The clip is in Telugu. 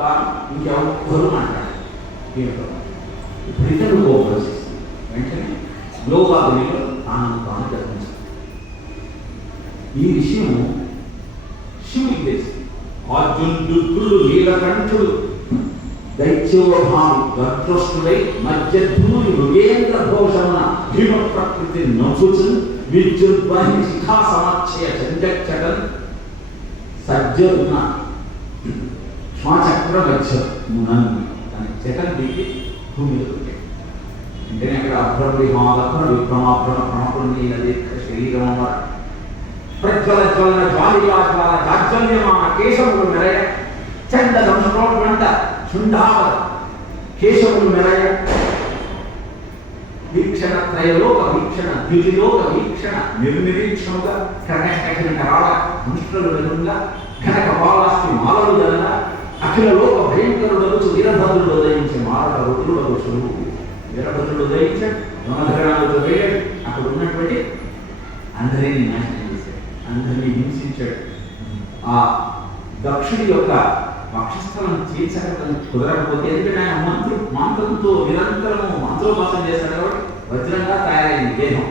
తప్ప ఇంకెవరు మాట్లాడారు. దీంట్లో ఇప్పుడు ఇతను కోపం వెంటనే గ్లోబాగునిలో తాను తాను గర్వించింది ఈ విషయం శివుడికి తెలిసింది అర్జునుడు నీలకంఠుడు దైత్యోభావి గర్భృష్టుడై మధ్యధూని మృగేంద్ర భోషమున భీమ ప్రకృతి నవ్వుచు విద్యుద్వాహిని శిఖా సమాక్షయ చండచటన్ సజ్జరున శ్వాచక్ర మధ్య మునన్ను దాని చటన్ దిగి భూమిలో మీద పెట్టాడు. వెంటనే అక్కడ అభ్రవిహాలభ్ర విక్రమాభ్రణ ప్రణపుణ్ణి దీర్ఘ శరీరం ప్రజ్వల జ్వలన జ్వాలికా జ్వాల జాజ్వల్యమాన కేశములు మెరయ. చండ దంశోట శుంఠావర కేశములు మెరయ. వీక్షణ త్రయలోక వీక్షణ ద్వితిలోక వీక్షణ నిర్నిరీక్షణుగా కనకటిన కరాళ ముష్టులు వెనుగా కనక పాలాస్తి మాలలు జరగ అఖిల లోక భయంకరుడు వీరభద్రుడు ఉదయించే మారట రుద్రుడు సులువు వీరభద్రుడు ఉదయించాడు రుణధరణాలతో వేయాడు అక్కడ ఉన్నటువంటి అందరినీ నాశనం చేశాడు. అందరినీ హింసించాడు. ఆ దక్షుడి యొక్క వక్షస్థలం చేర్చడం కుదరకపోతే ఎందుకంటే ఆయన మంత్రు మంత్రంతో నిరంతరము మంత్రోపాసన చేశాడు కాబట్టి వజ్రంగా తయారైంది దేహం.